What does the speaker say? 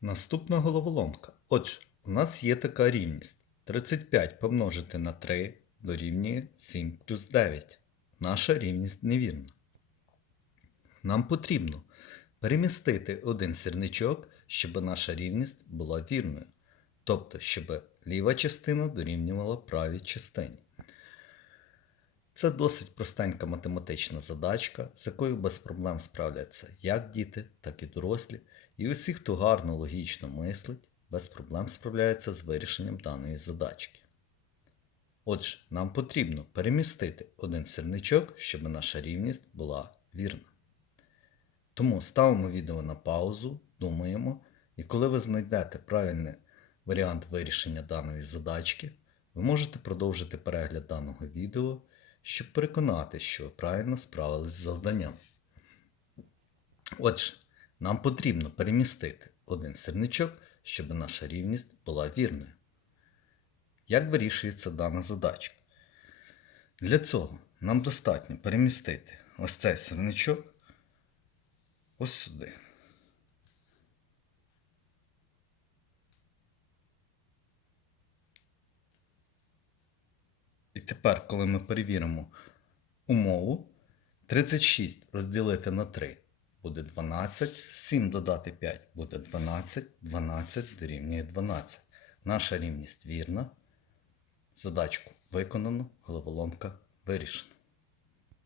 Наступна головоломка. Отже, у нас є така рівність. 35 помножити на 3 дорівнює 7 плюс 9. Наша рівність невірна. Нам потрібно перемістити один сірничок, щоб наша рівність була вірною. Тобто, щоб ліва частина дорівнювала правій частині. Це досить простенька математична задачка, з якою без проблем справляться як діти, так і дорослі, і усі, хто гарно логічно мислить, без проблем справляються з вирішенням даної задачки. Отже, нам потрібно перемістити один сірничок, щоб наша рівність була вірна. Тому ставимо відео на паузу, думаємо, і коли ви знайдете правильний варіант вирішення даної задачки, ви можете продовжити перегляд даного відео, щоб переконати, що ви правильно справились з завданням. Отже, нам потрібно перемістити один сірничок, щоб наша рівність була вірною. Як вирішується дана задачка? Для цього нам достатньо перемістити ось цей сірничок ось сюди. Тепер, коли ми перевіримо умову, 36 розділити на 3 буде 12, 7 додати 5 буде 12, 12 дорівнює 12. Наша рівність вірна. Задачку виконано, головоломка вирішена.